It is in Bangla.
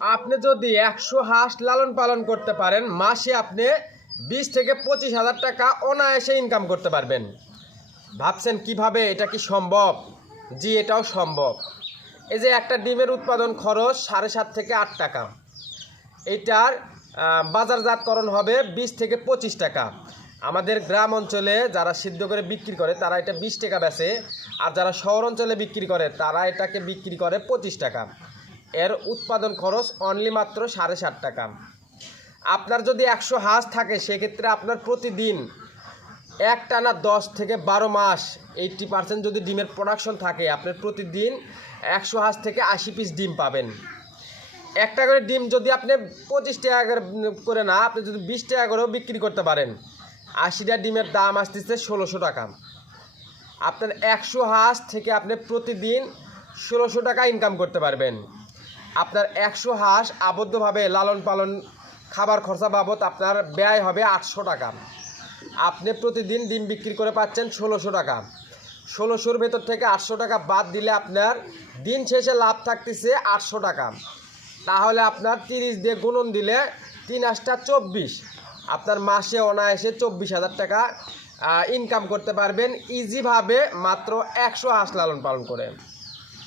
আপনি যদি 100 হাঁস লালন পালন করতে পারেন, মাসে আপনি 20 থেকে 25,000 টাকা অনায়াসে ইনকাম করতে পারবেন। ভাবছেন কিভাবে, এটা কি সম্ভব? জি, এটাও সম্ভব। এই যে একটা ডিমের উৎপাদন খরচ 7.5 থেকে 8 টাকা, এইটার বাজারজাতকরণ হবে 20 থেকে 25 টাকা। আমাদের গ্রাম অঞ্চলে যারা সিদ্ধ করে বিক্রি করে তারা এটা 20 টাকা বেচে, আর যারা শহর অঞ্চলে বিক্রি করে তারা এটাকে বিক্রি করে 25 টাকা। এর উৎপাদন খরচ অনলি মাত্র 7.5 টাকা। আপনার যদি 100 হাঁস থাকে সেক্ষেত্রে আপনার প্রতিদিন একটানা 10 থেকে 12 মাস 80% যদি ডিমের প্রোডাকশন থাকে, আপনার প্রতিদিন 100 হাঁস থেকে 80 পিস ডিম পাবেন। একটা করে ডিম যদি আপনি 25 টাকা করে না, আপনি যদি 20 টাকা করেও বিক্রি করতে পারেন, 80টা ডিমের দাম আসতেছে 1600 টাকা। আপনার 100 হাঁস থেকে আপনি প্রতিদিন 1600 টাকা ইনকাম করতে পারবেন। আপনার 100 হাঁস আবদ্ধভাবে লালন পালন খাবার খরচা বাবদ আপনার ব্যয় হবে 800 টাকা। আপনি প্রতিদিন ডিম বিক্রি করে পাচ্ছেন 1600 টাকা। 1600-র ভেতর থেকে 800 টাকা বাদ দিলে আপনার দিন শেষে লাভ থাকতেছে 800 টাকা। তাহলে আপনার 30 দিয়ে গুণন দিলে 3 8টা 24, আপনার মাসে অনায়াসে 24,000 টাকা ইনকাম করতে পারবেন ইজিভাবে, মাত্র 100 হাঁস লালন পালন করে।